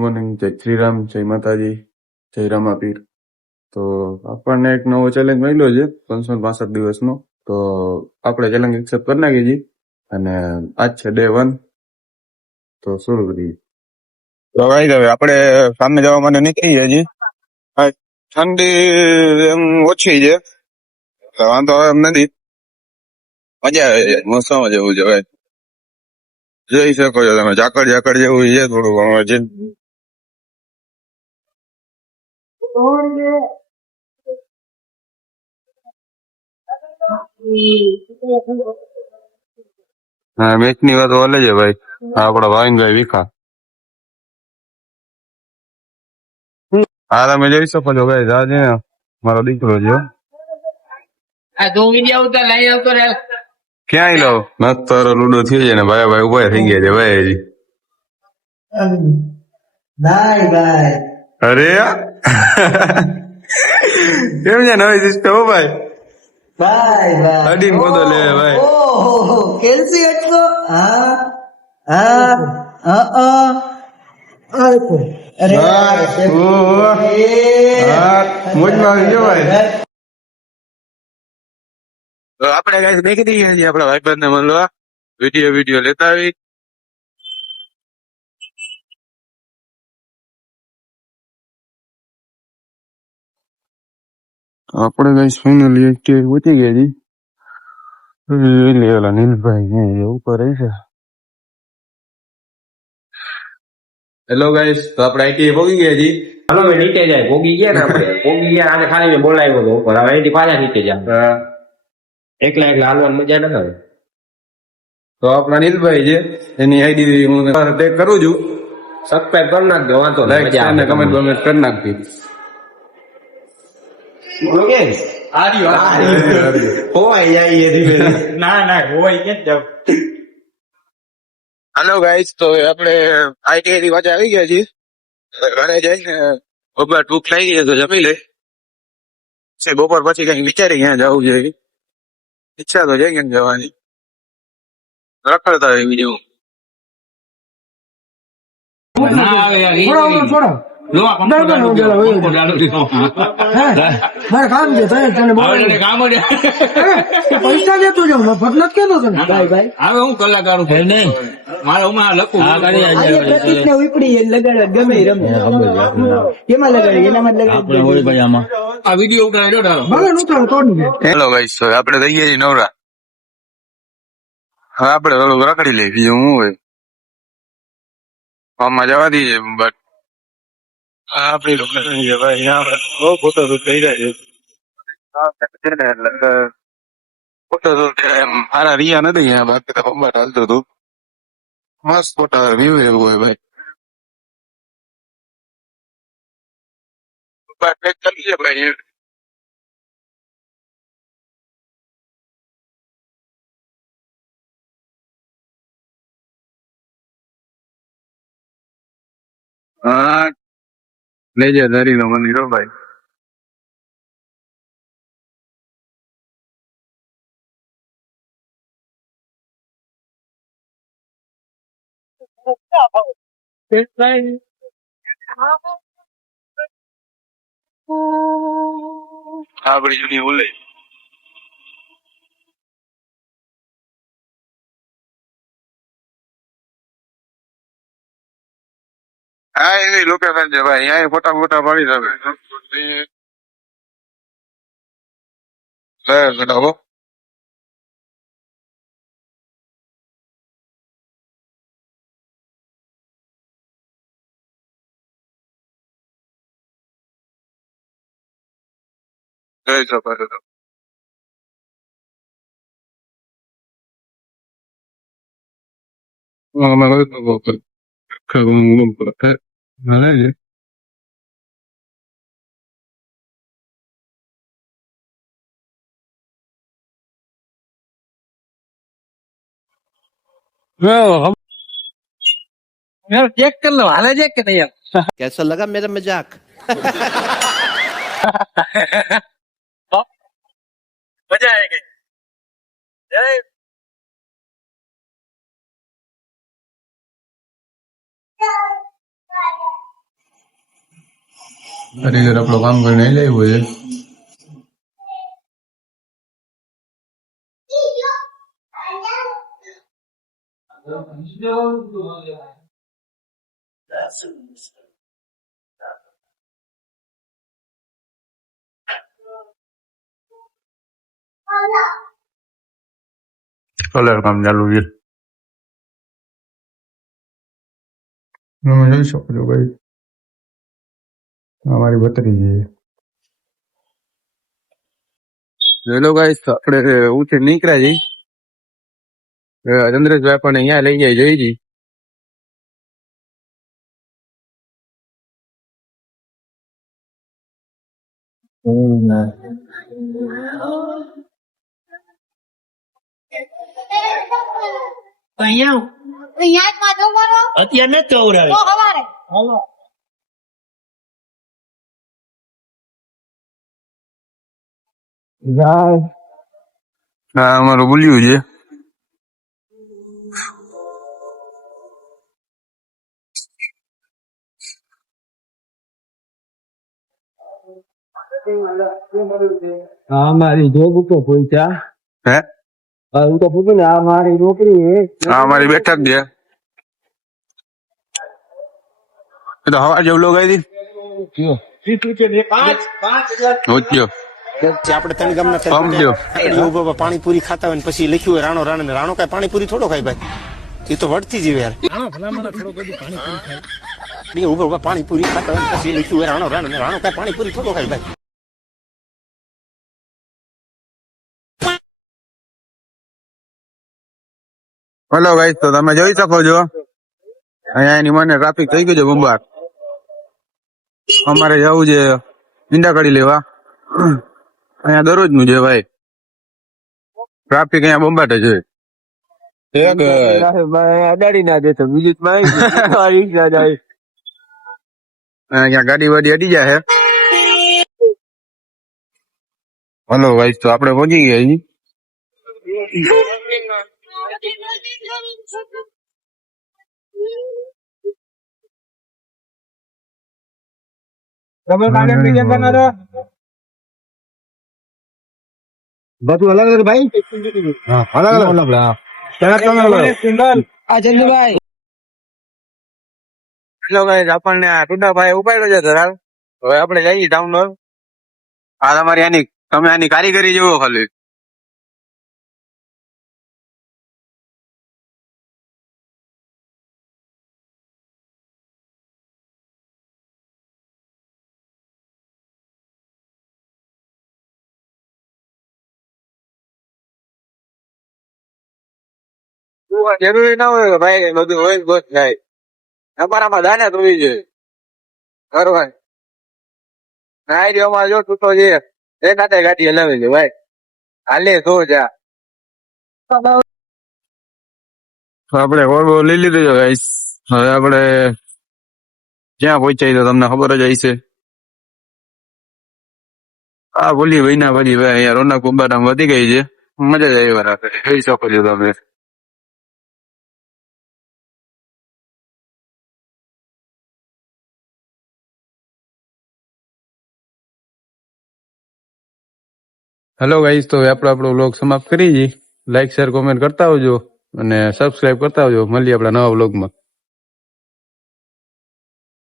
Morning, જય શ્રી રામ, જય માતાજી, જય રામાપીર. તો આપણને એક નવો ચેલેન્જ મળ્યો છે 365 દિવસનો. તો આપણે ચેલેન્જ એક્સેપ્ટ કરી નાખી છીએ અને આજ છે ડે 1. તો શરૂ કરીએ. તો ભાઈ હવે આપણે સામે જવા માટે નીકળીએ છીએ. ઠંડી એમ ઓછી છે, વાંધો એમ નથી, મજા આવે છે, મોસમ જેવું છે ભાઈ. જોઈ શકો છો તમે, ઝાકળ ઝાકળ જેવું છે થોડું ઘણું છે. હા, મેચ ની વાત ઓલે છે ભાઈ, આપડા ભાવિનભાઈ વિખા. હા, તમે જોઈ શકો છો ભાઈ, જાજે મારો દીકરો છે. ક્યાંય લો મસ્ત તારો લુડો થયો છે ને ભાઈ ભાઈ ઉભા થઈ ગયા છે ભાઈ હજી. અરે કેમ છે નવી સિસ્ટમ ભાઈ? અડીન કોદો લે ભાઈ. કેલસી અટકો મોજમાં આવી ગયો ભાઈ. તો આપણે કઈ દેખી દઈએ છીએ આપડા ભાઈબંધ ને મળવા, વિડીયો લેતા આવી. આપણે કઈ ફાઇનલી એક્ટિવ પહોંચી ગયા છીએ. ઓલા નીલભાઈ ઉપર છે. હેલો ગાઈસ, તો આપણે આઈટી પહોંચી ગયા છીએ. હાલો મેં નીચે જાય ભોગી ગયા ને આપણે ભોગી ગયા આને ખાલી મેં બોલાવ્યો હતો ઉપર હવે અહીંથી પાછા નીચે જાય એકલા હાલવાની મજા ન આવે. તો આપણા નીલભાઈ છે, એની આઈડી હું ટેગ કરું છું. સબસ્ક્રાઇબ કરી નાખજો, વાંધો નહીં, લાઈક મજા અને આવે. કમેન્ટ કરી નાખી. બોલો કે હેલો ગાઈસ, તો આપણે આઈટી થી પાછા આવી ગયા છીએ. ઘરે જઈને બપોર ભૂખ લાગી ગઈ તો જમી લે. બપોર પછી કઈ વિચારી ક્યાં જવું જોઈએ, ઈચ્છા તો છે ક્યાં જવાની, રખડતા હોય બીજું. પૈસા દેતો જાઉં મફત નથી કેતો તને ભાઈ. હવે હું કલાકાર નહીં મારે લખું ઉપડી લગાડે ગમે રમે એમાં લગાડે એનામાં લગાડે આ વિડીયો ઉતાર્યો ભલે ઉતારો તોડ. હેલો ગાઈસ, આપણે થઈ ગયા છીએ નવરા. હવે આપણે રખડી લઈએ, બીજું શું હોય, ફોર્મમાં જવા દઈએ. બટ આપડી લોકેશન છે ભાઈ, બહુ ફોટો શૂટ થઈ જાય છે ને, એટલે ફોટો શૂટ એમ સારા રિયા નથી અહીંયા, બાકી તો પંબર હાલતું હતું. મસ્ત ફોટો વ્યૂ એવું હોય ભાઈ. કરીએ ભાઈ. હા, લેજે ધરી નો મંદિર ભાઈ. આપડી જૂની ઓલે હા એવી લોકેશન છે ભાઈ, અહીંયા ફોટા ફોટા પાડી શકે. જોઈ શકો છો તમે. चेक कर लो हाले चेक के नहीं कैसा लगा मेरा मजाक? મજા આવી ગઈ. કારીગર આપણો કામ કરીને લઈ આવ્યો છે. કલર કામ ચાલુ છે. તમે જોઈ શકો છો ભાઈ, અમારી ભત્રીજી છે. હેલો ગાઈસ, આપણે ઉઠી નીકળ્યા છીએ. ચંદ્રેશભાઈ આપણને અહીંયા લઈ જાય જઈજી. અત્યારે નથી કવરાવે. હા, અમારું બોલ્યું છે. હા મારી જોબ ઉપર પહોંચ્યા. હે, હું તો પૂછું ને આ મારી નોકરી છે. હા અમારી બેઠક છે. એ તો હવા જેવું લગાવી દી. નોચ્યો આપણે ત્રણ ગામના સમજ્યો. ઉભા પાણીપુરી ખાતા હોય ને પછી લખ્યું હોય રાણો રાણો ને રાણો કઈ પાણીપુરી થોડો ખાય ભાઈ, એ તો વળતી જીવે યાર. ઉભા ઉભા પાણીપુરી ખાતા હોય ને પછી લખ્યું હોય રાણો રાણો ને રાણો કઈ પાણીપુરી થોડો ખાય ભાઈ. હલો ગાઈસ, તો તમે જોઈ શકો છો અહીંયા એની મને ટ્રાફિક થઈ ગયું છે બંબાર. અમારે જવું છે ઈંડા કાઢી લેવા. અહીંયા દરરોજ નું છે ભાઈ, ટ્રાફિક અહીંયા બંબાટ છે. અડાડી ના દેતો બીજું રિક્ષા જાય. અહીંયા ગાડી વાડી અડી જાય. હલો ગાઈસ, તો આપણે પહોંચી ગયા છીએ. બધું અલગ અલગ ભાઈ. અલગ અલગ આ ચંદુભાઈ હેલો ગાઈસ, આપણને આ ટુડાભાઈ ઉપાડ્યો છે ધરાલ. હવે આપણે જઈએ ડાઉનલોડ. આ તમારી આની, તમે આની કારીગરી જુઓ ખાલી. જરૂરી ના હોય કે ભાઈ બધું હોય બસ થાય. અમારામાં દાને થોડી છે કરવા નાયરીઓમાં જો તૂટો છે એ નાતે ગાડી હલાવે છે ભાઈ. હાલે તો જા આપણે ઓર્ડર લઈ લીધો છે ગાઈસ. હવે આપણે જ્યાં પહોંચાય તો તમને ખબર જ હશે. હા બોલી ભાઈ ના પછી ભાઈ અહીંયા રોનક કુંભારામ વધી ગઈ છે. મજા જ આવી રાખે જોઈ શકો છો તમે. હેલો ગાઈસ, તો આપણો વ્લોગ સમાપ્ત કરી છીએ. લાઈક શેર કોમેન્ટ કરતા આવજો અને સબસ્ક્રાઇબ કરતા આવજો. મળીએ આપણા નવા વ્લોગમાં.